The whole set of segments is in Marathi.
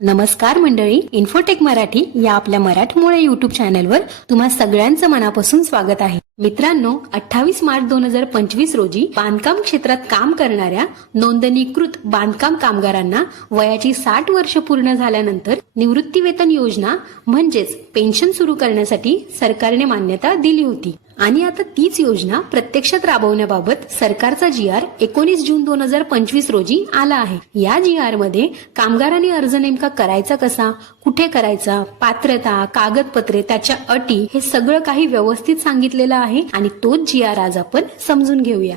नमस्कार मंडळी, इन्फोटेक मराठी या आपल्या मराठमोळे युट्यूब चॅनलवर तुम्हा सगळ्यांचं मनापासून स्वागत आहे. मित्रांनो, 28 मार्च 2025 रोजी बांधकाम क्षेत्रात काम करणाऱ्या नोंदणीकृत बांधकाम कामगारांना वयाची 60 वर्ष पूर्ण झाल्यानंतर निवृत्तीवेतन योजना म्हणजेच पेन्शन सुरू करण्यासाठी सरकारने मान्यता दिली होती आणि आता तीच योजना प्रत्यक्षात राबवण्याबाबत सरकारचा GR 19 जून 2025 रोजी आला आहे. या GR मध्ये कामगारांनी अर्ज नेमका करायचा कसा, कुठे करायचा, पात्रता, कागदपत्रे, त्याच्या अटी हे सगळं काही व्यवस्थित सांगितलेलं आहे आणि तोच GR आज आपण समजून घेऊया.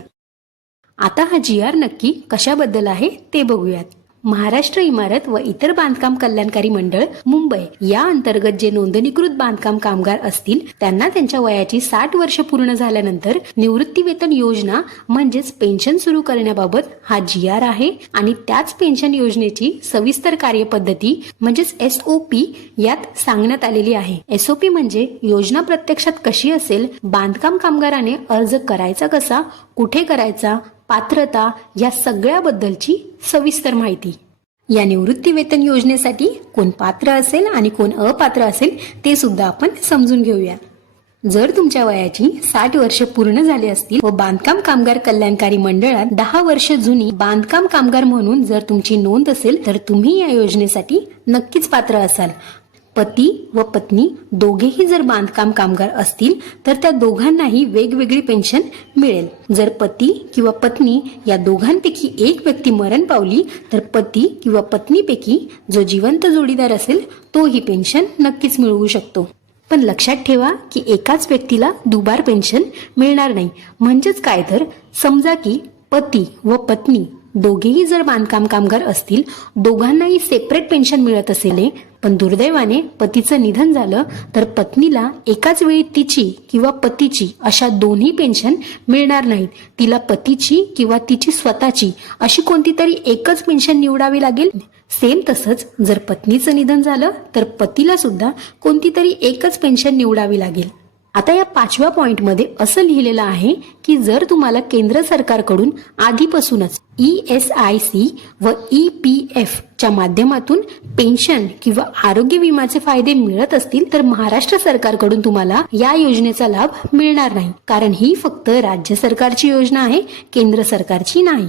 आता हा GR नक्की कशाबद्दल आहे ते बघूयात. महाराष्ट्र इमारत व इतर बांधकाम कल्याणकारी मंडळ मुंबई या अंतर्गत जे नोंदणीकृत बांधकाम कामगार असतील त्यांना त्यांच्या वयाची 60 वर्ष पूर्ण झाल्यानंतर निवृत्तीवेतन योजना म्हणजेच पेन्शन सुरू करण्याबाबत हा GR आहे आणि त्याच पेन्शन योजनेची सविस्तर कार्यपद्धती म्हणजेच SOP यात सांगण्यात आलेली आहे. SOP म्हणजे योजना प्रत्यक्षात कशी असेल, बांधकाम कामगाराने अर्ज करायचा कसा, कुठे करायचा, पात्रता या सगळ्याबद्दलची सविस्तर माहिती. या निवृत्ती वेतन योजनेसाठी कोण पात्र असेल आणि कोण अपात्र असेल ते सुद्धा आपण समजून घेऊया. जर तुमच्या वयाची 60 वर्ष पूर्ण झाली असतील व बांधकाम कामगार कल्याणकारी मंडळात 10 वर्ष जुनी बांधकाम कामगार म्हणून जर तुमची नोंद असेल तर तुम्ही या योजनेसाठी नक्कीच पात्र असाल. पती व पत्नी दोघेही जर बांधकाम कामगार असतील तर त्या दोघांनाही वेगवेगळी पेन्शन मिळेल. जर पती किंवा पत्नी या दोघांपैकी एक व्यक्ती मरण पावली तर पती किंवा पत्नीपैकी जो जिवंत जोडीदार असेल तो ही पेन्शन नक्कीच मिळवू शकतो. पण लक्षात ठेवा की एकाच व्यक्तीला दुबार पेन्शन मिळणार नाही. म्हणजेच काय तर समजा की पती व पत्नी दोघेही जर बांधकाम कामगार असतील, दोघांनाही सेपरेट पेन्शन मिळत असेल, पण दुर्दैवाने पतीचं निधन झालं तर पत्नीला एकाच वेळी तिची किंवा पतीची अशा दोन्ही पेन्शन मिळणार नाहीत. तिला पतीची किंवा तिची स्वतःची अशी कोणती तरी एकच पेन्शन निवडावी लागेल. सेम तसंच जर पत्नीचं निधन झालं तर पतीला सुद्धा कोणती तरी एकच पेन्शन निवडावी लागेल. आता या 5व्या पॉइंटमध्ये असं लिहिलेलं आहे की जर तुम्हाला केंद्र सरकारकडून आधीपासूनच ESIC व EPF च्या माध्यमातून पेन्शन किंवा आरोग्य विम्याचे फायदे मिळत असतील तर महाराष्ट्र सरकारकडून तुम्हाला या योजनेचा लाभ मिळणार नाही, कारण ही फक्त राज्य सरकारची योजना आहे, केंद्र सरकारची नाही.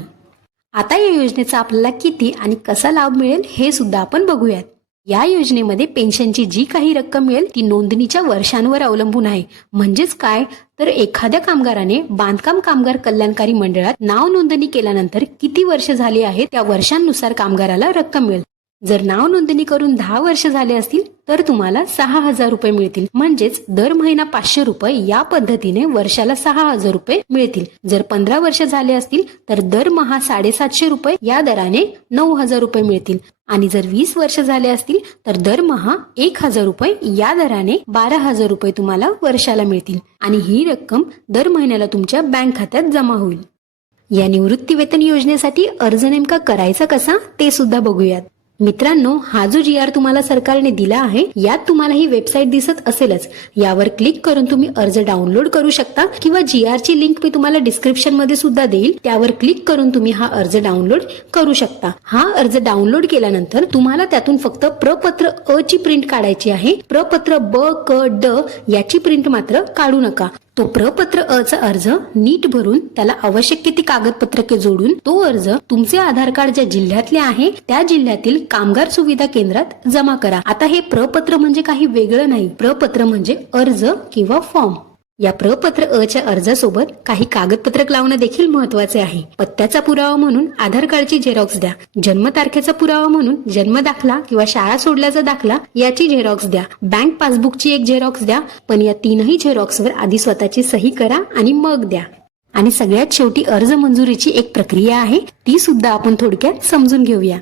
आता या योजनेचा आपल्याला किती आणि कसा लाभ मिळेल हे सुद्धा आपण बघूयात. या योजनेमध्ये पेन्शनची जी काही रक्कम मिळेल ती नोंदणीच्या वर्षांवर अवलंबून आहे. म्हणजेच काय तर एखाद्या कामगाराने बांधकाम कामगार कल्याणकारी मंडळात नाव नोंदणी केल्यानंतर किती वर्ष झाली आहेत त्या वर्षांनुसार कामगाराला रक्कम मिळेल. जर नाव नोंदणी करून 10 वर्ष झाले असतील तर तुम्हाला 6,000 रुपये मिळतील. म्हणजेच दर महिना 500 रुपये या पद्धतीने वर्षाला 6,000 रुपये मिळतील. जर 15 वर्ष झाले असतील तर दरमहा 750 रुपये या दराने 9,000 रुपये मिळतील आणि जर 20 वर्ष झाले असतील तर दरमहा 1,000 रुपये या दराने 12,000 रुपये तुम्हाला वर्षाला मिळतील आणि ही रक्कम दर महिन्याला तुमच्या बँक खात्यात जमा होईल. या निवृत्ती वेतन योजनेसाठी अर्ज नेमका करायचा कसा ते सुद्धा बघूयात. मित्रांनो, हा जो GR तुम्हाला सरकारने दिला आहे यात तुम्हाला ही वेबसाईट दिसत असेलच. यावर क्लिक करून तुम्ही अर्ज डाउनलोड करू शकता किंवा GR ची लिंक मी तुम्हाला डिस्क्रिप्शन मध्ये सुद्धा देईल. त्यावर क्लिक करून तुम्ही हा अर्ज डाउनलोड करू शकता. हा अर्ज डाउनलोड केल्यानंतर तुम्हाला त्यातून फक्त प्रपत्र अ ची प्रिंट काढायची आहे. प्रपत्र ब, क, ड याची प्रिंट मात्र काढू नका. तो प्रपत्र अ चा अर्ज नीट भरून त्याला आवश्यक ती कागदपत्रके जोडून तो अर्ज तुमचे आधार कार्ड ज्या जिल्ह्यातले आहे त्या जिल्ह्यातील कामगार सुविधा केंद्रात जमा करा. आता हे प्रपत्र म्हणजे काही वेगळं नाही, प्रपत्र म्हणजे अर्ज किंवा फॉर्म. या प्रपत्र अ च्या अर्जासोबत काही कागदपत्रक लावणं देखील महत्वाचे आहे. पत्त्याचा पुरावा म्हणून आधार कार्डची झेरॉक्स द्या. जन्मतारखेचा पुरावा म्हणून जन्म दाखला किंवा शाळा सोडल्याचा दाखला याची झेरॉक्स द्या. बँक पासबुकची एक झेरॉक्स द्या. पण या तीनही झेरॉक्सवर आधी स्वतःची सही करा आणि मग द्या. आणि सगळ्यात शेवटी अर्ज मंजुरीची एक प्रक्रिया आहे, ती सुद्धा आपण थोडक्यात समजून घेऊया.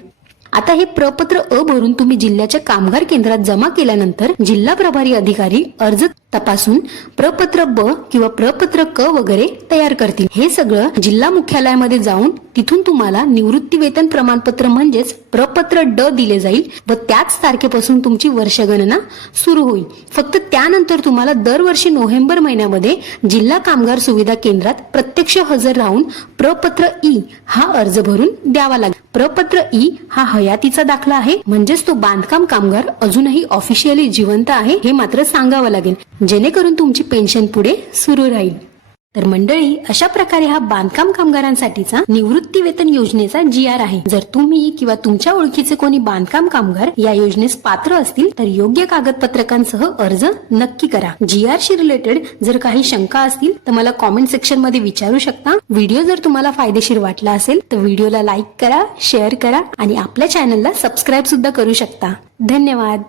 आता हे प्रपत्र अ भरून तुम्ही जिल्ह्याच्या कामगार केंद्रात जमा केल्यानंतर जिल्हा प्रभारी अधिकारी अर्ज तपासून प्रपत्र ब किंवा प्रपत्र क वगैरे तयार करतील. हे सगळं जिल्हा मुख्यालयामध्ये जाऊन तिथून तुम्हाला निवृत्ती वेतन प्रमाणपत्र म्हणजेच प्रपत्र ड दिले जाईल व त्याच तारखेपासून तुमची वर्षगणना सुरू होईल. फक्त त्यानंतर तुम्हाला दरवर्षी नोव्हेंबर महिन्यामध्ये जिल्हा कामगार सुविधा केंद्रात प्रत्यक्ष हजर राहून प्रपत्र ई हा अर्ज भरून द्यावा लागेल. प्रपत्र ई हा हयातीचा दाखला आहे, म्हणजेच तो बांधकाम कामगार अजूनही ऑफिशियली जिवंत आहे हे मात्र सांगावं लागेल, जेणेकरून तुमची पेन्शन पुढे सुरू राहील. तर मंडळी, अशा प्रकारे हा बांधकाम कामगारांसाठीचा निवृत्ती वेतन योजनेचा GR आहे. जर तुम्ही किंवा तुमच्या ओळखीचे कोणी बांधकाम कामगार या योजनेस पात्र असतील तर योग्य कागदपत्रकांसह अर्ज नक्की करा. GR शी रिलेटेड जर काही शंका असतील तर मला कॉमेंट सेक्शन मध्ये विचारू शकता. व्हिडिओ जर तुम्हाला फायदेशीर वाटला असेल तर व्हिडिओला लाईक करा, शेअर करा आणि आपल्या चॅनलला सबस्क्राईब सुद्धा करू शकता. धन्यवाद.